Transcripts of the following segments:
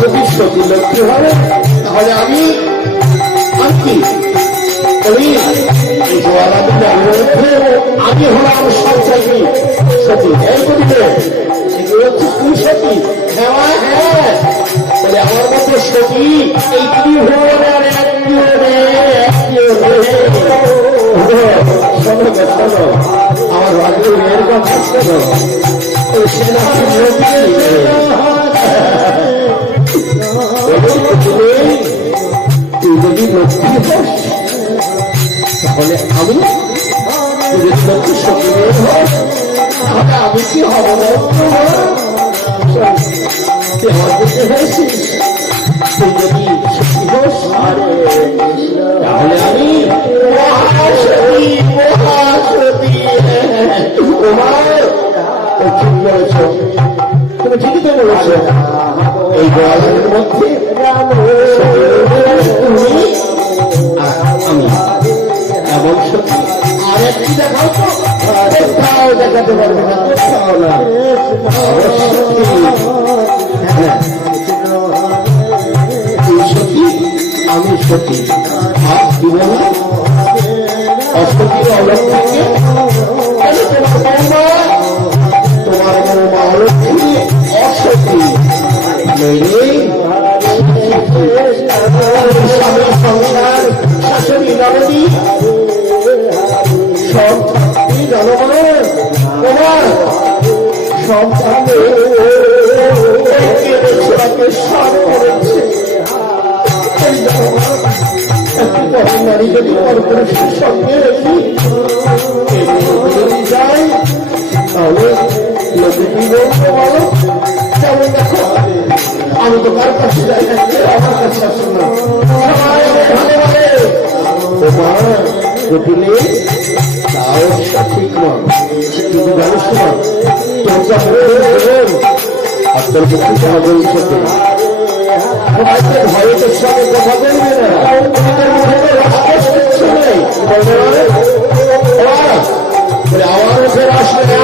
যদি সতী লক্ষ্মী হয় তাহলে আমি কি এই আমি হলাম সঞ্চারী সতী। এই করিবে এগুলো হচ্ছে তুই সতী। হ্যাঁ হ্যাঁ বলে আমার মতো সতী এই ত্রিভুবনের শোনো শোনো আমার রাজ্যের মেয়ের কথা শোনো। তুই যদি লক্ষ্মী হস তাহলে আমি যদি লক্ষ্মী সতী হস তাহলে আমি কি হব হয়েছিস। তুই যদি সতী হস তাহলে আমি মহাসতী মহাসতী। ঠিক বলেছ, তুমি ঠিকই তো বলেছ। এই গোয়ালের মধ্যে তুমি আমি এমন সত্যি আর একটি দেখাও তো। কোথাও দেখাতে পারবে না, কোথাও না। তুই সত্যি আমি সত্যি আর কি বলো অসতী অলক্ষীকে তোমার বৌমা অলক্ষী অসতী স্বামী সংসার শাশুড়ি নবদী সব থাকতে জনগণের তোমার সব থাকতে সব করেছে। নারী যদি কর্পোরেশনের সঙ্গে রেখি যাই তাহলে লোকে কি বলতে বলো। যেমন দেখো আমি তো কার কাছে যাই না, আমার কাছে আসুন না, সবাই ভালো বলে তোমার গোপিলে তাও ঠিক নয়। কিন্তু জানিস না তোর যা আর তোর পক্ষে কথা বলছে ভারতের সঙ্গে কথা বলবে না, আমার মুখে আসবে না।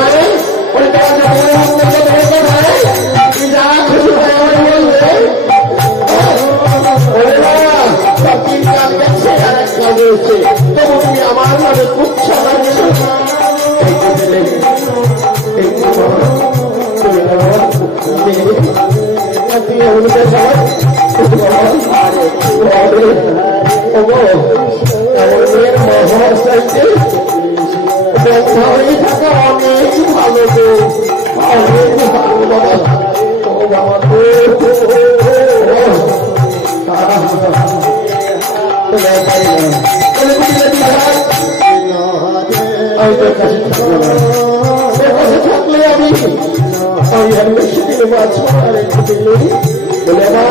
তুমি আমার নামে উচ্ছা থাকা অনেক ভালো তো অনেক ভালো বাবা। ও বাবা আমি তোর কাছে থাকবো না, তোর কাছে থাকলে আমি মাছ বলে না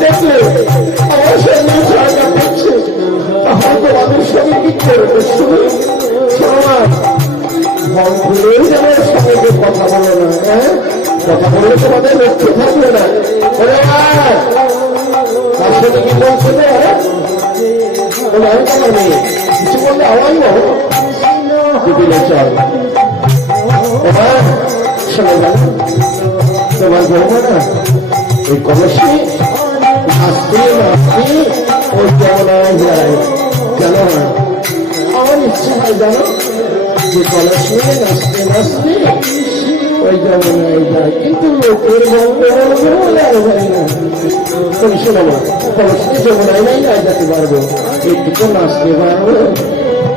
দেখলে আমার সঙ্গে ছাড়া করছে হয়তো আমাদের সঙ্গে কি করবে। মন ভুলেও যেন সঙ্গে কথা বলো না। হ্যাঁ কথা বললে তোমাদের লক্ষ্য থাকবে না। তার সঙ্গে কি বলছে না আমি তোমার মেয়ে কিছু বললে আমারই বলো চল। এবার শোনো গেল তোমার বলবো না ওই কলসি আসতে আসতে ওই কেমন যায় কেন আমার ইচ্ছা হয় জানো যে কলস নিয়ে নাচতে নাচতে ওই যমুনায় যায়, কিন্তু লোকের বলবে না। তুমি শোনো না কলস নিয়ে যমুনায় নাই না যেতে পারবো, একটু তো নাচতে পারবো।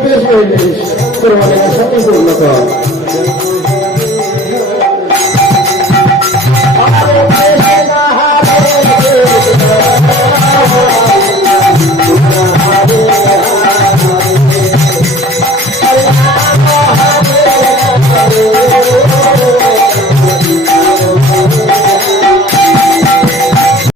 বেশ বেশ তোর মানে সাথে পূর্ণ কর।